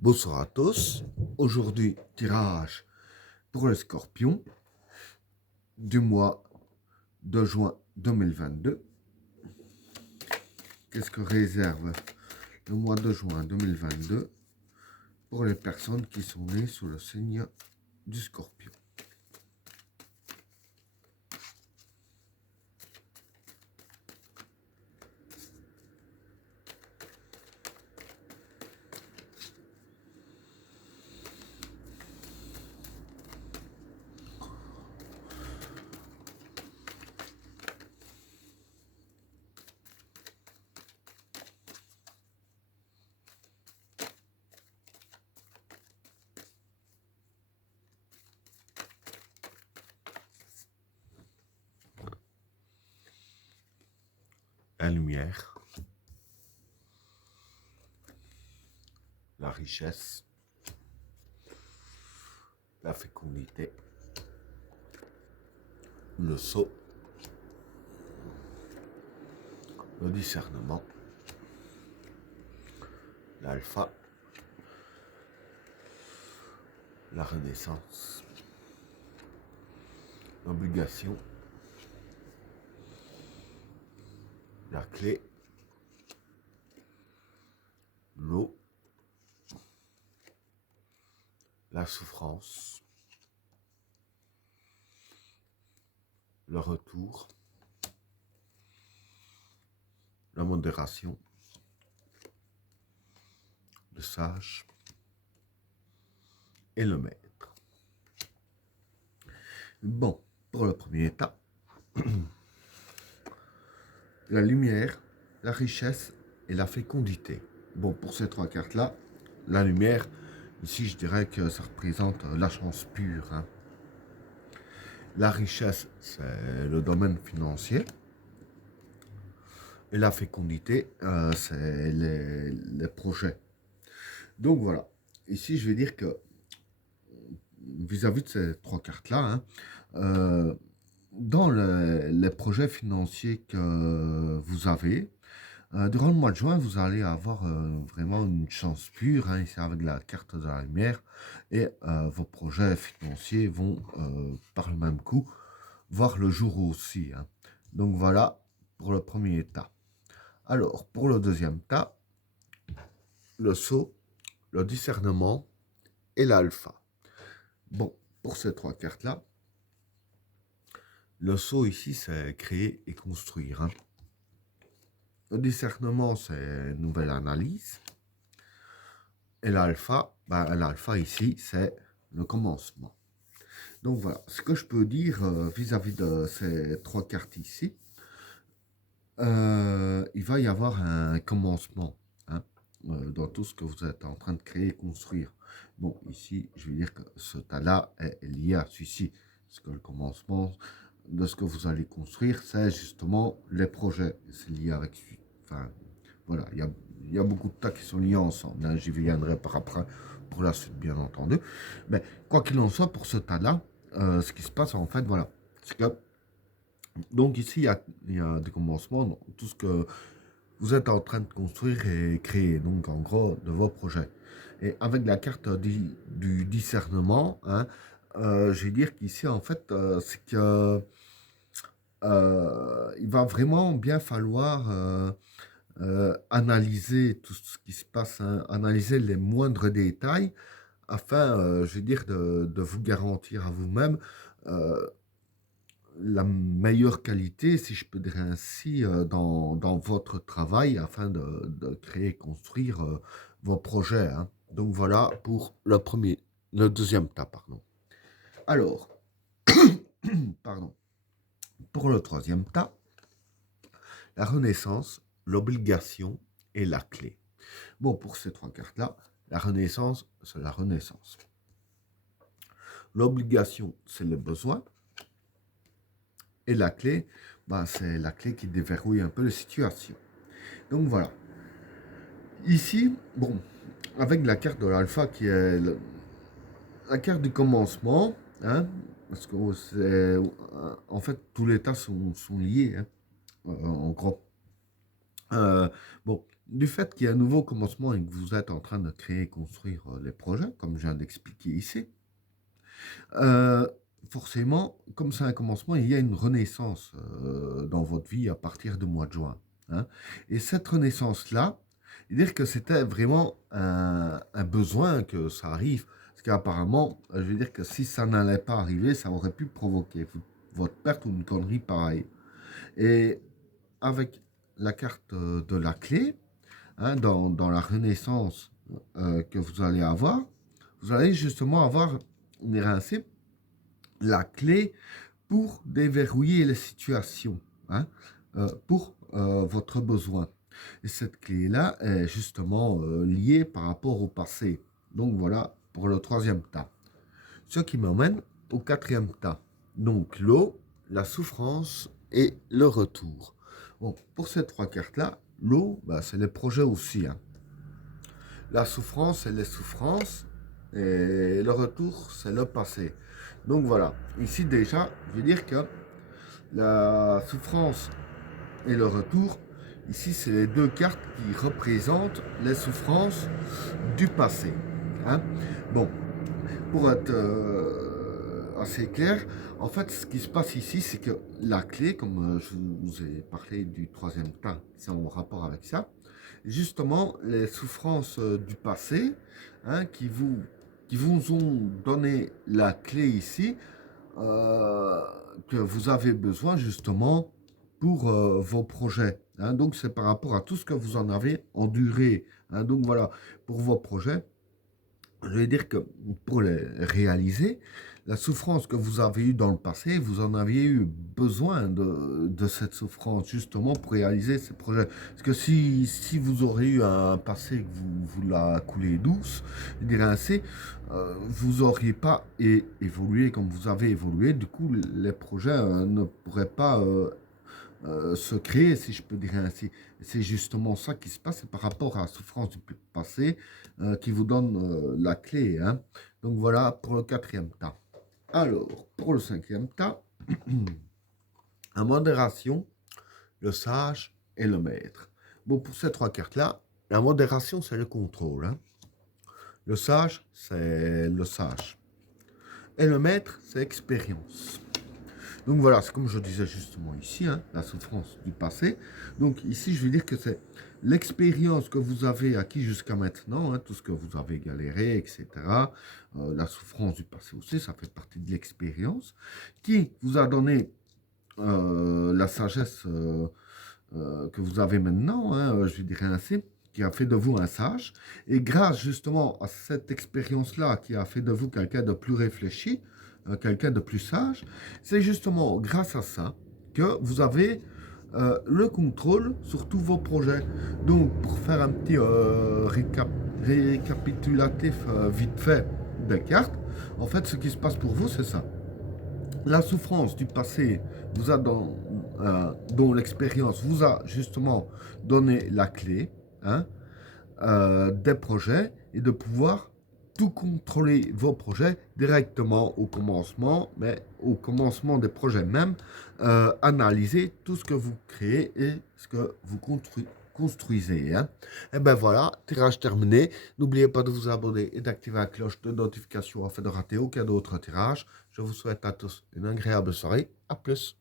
Bonsoir à tous. Aujourd'hui, tirage pour les scorpions du mois de juin 2022. Qu'est-ce que réserve le mois de juin 2022 pour les personnes qui sont nées sous le signe du scorpion? La lumière, la richesse, la fécondité, le sceau, le discernement, l'alpha, la renaissance, l'obligation, la clé, l'eau, la souffrance, le retour, la modération, le sage et le maître. Bon, pour le premier état, la lumière, la richesse et la fécondité. Bon, pour ces trois cartes-là, la lumière, ici je dirais que ça représente la chance pure. Hein. La richesse, c'est le domaine financier. Et la fécondité, c'est les projets. Donc voilà, ici je vais dire que vis-à-vis de ces trois cartes-là, hein, dans les projets financiers que vous avez, durant le mois de juin, vous allez avoir vraiment une chance pure, hein, ici avec la carte de la lumière, et vos projets financiers vont, par le même coup, voir le jour aussi. Hein. Donc voilà pour le premier état. Alors, pour le deuxième tas, le sceau, le discernement et l'alpha. Bon, pour ces trois cartes-là, le sceau ici, c'est créer et construire. Hein. Le discernement, c'est nouvelle analyse. Et l'alpha, l'alpha ici, c'est le commencement. Donc voilà, ce que je peux dire vis-à-vis de ces trois cartes ici, il va y avoir un commencement hein, dans tout ce que vous êtes en train de créer et construire. Bon, ici, je veux dire que ce tas-là est lié à celui-ci. Parce que le commencement de ce que vous allez construire, c'est justement les projets. C'est lié avec celui. Enfin, voilà, il y a beaucoup de tas qui sont liés ensemble. Hein. J'y viendrai par après pour la suite, bien entendu. Mais quoi qu'il en soit, pour ce tas-là, ce qui se passe en fait, voilà, c'est que donc ici, il y a des commencements dans tout ce que vous êtes en train de construire et créer, donc en gros, de vos projets. Et avec la carte du discernement, hein, je vais dire qu'ici, en fait, c'est que il va vraiment bien falloir analyser tout ce qui se passe, hein, analyser les moindres détails, afin, je veux dire, de vous garantir à vous-même la meilleure qualité, si je peux dire ainsi, dans votre travail afin de créer et construire vos projets. Hein. Donc voilà pour le deuxième tas, pardon. Alors, pardon, pour le troisième tas, la renaissance, l'obligation et la clé. Bon, pour ces trois cartes-là, la renaissance, c'est la renaissance. L'obligation, c'est le besoin. Et la clé, c'est la clé qui déverrouille un peu la situation. Donc voilà. Ici, bon, avec la carte de l'alpha qui est la carte du commencement, hein, parce que c'est, en fait, tous les tas sont liés, hein, en gros. Bon, du fait qu'il y a un nouveau commencement et que vous êtes en train de créer et construire les projets, comme je viens d'expliquer ici, euh, forcément, comme c'est un commencement, il y a une renaissance dans votre vie à partir du mois de juin, hein. Et cette renaissance-là, dire que c'était vraiment un besoin que ça arrive, parce qu'apparemment, je veux dire que si ça n'allait pas arriver, ça aurait pu provoquer votre perte ou une connerie pareille. Et avec la carte de la clé, hein, dans la renaissance que vous allez justement avoir, on dirait ainsi, la clé pour déverrouiller les situations, hein, pour votre besoin. Et cette clé-là est justement liée par rapport au passé. Donc voilà pour le troisième tas. Ce qui m'emmène au quatrième tas. Donc l'eau, la souffrance et le retour. Bon, pour ces trois cartes-là, l'eau, bah, c'est les projets aussi, hein. La souffrance, c'est les souffrances. Et le retour, c'est le passé. Donc voilà. Ici déjà, je veux dire que la souffrance et le retour, ici, c'est les deux cartes qui représentent les souffrances du passé, hein. Bon, pour être assez clair, en fait, ce qui se passe ici, c'est que la clé, comme je vous ai parlé du troisième tas, c'est en rapport avec ça, justement, les souffrances du passé, hein, qui vous ont donné la clé ici, euh, que vous avez besoin justement pour vos projets, hein. Donc, c'est par rapport à tout ce que vous en avez enduré, hein. Donc, voilà, pour vos projets, je vais dire que pour les réaliser, la souffrance que vous avez eue dans le passé, vous en aviez eu besoin de cette souffrance justement pour réaliser ces projets. Parce que si vous aurez eu un passé que vous la coulé douce, je dirais ainsi, vous n'auriez pas évolué comme vous avez évolué. Du coup, les projets ne pourraient pas se créer, si je peux dire ainsi. C'est justement ça qui se passe, c'est par rapport à la souffrance du passé qui vous donne la clé, hein. Donc voilà pour le quatrième tas. Alors, pour le cinquième tas, en modération, le sage et le maître. Bon, pour ces trois cartes-là, la modération, c'est le contrôle, hein. Le sage, c'est le sage. Et le maître, c'est expérience. Donc voilà, c'est comme je disais justement ici, hein, la souffrance du passé. Donc ici, je veux dire que c'est l'expérience que vous avez acquis jusqu'à maintenant, hein, tout ce que vous avez galéré, etc. La souffrance du passé aussi, ça fait partie de l'expérience qui vous a donné la sagesse que vous avez maintenant, hein, je dirais ainsi, qui a fait de vous un sage. Et grâce justement à cette expérience-là, qui a fait de vous quelqu'un de plus réfléchi, quelqu'un de plus sage, c'est justement grâce à ça que vous avez le contrôle sur tous vos projets. Donc, pour faire un petit récapitulatif vite fait des cartes, en fait, ce qui se passe pour vous, c'est ça. La souffrance du passé vous a dont l'expérience vous a justement donné la clé, hein, des projets et de pouvoir tout contrôler vos projets directement au commencement, mais au commencement des projets même, analyser tout ce que vous créez et ce que vous construisez, hein. Et ben voilà, tirage terminé. N'oubliez pas de vous abonner et d'activer la cloche de notification afin de rater aucun autre tirage. Je vous souhaite à tous une agréable soirée. À plus.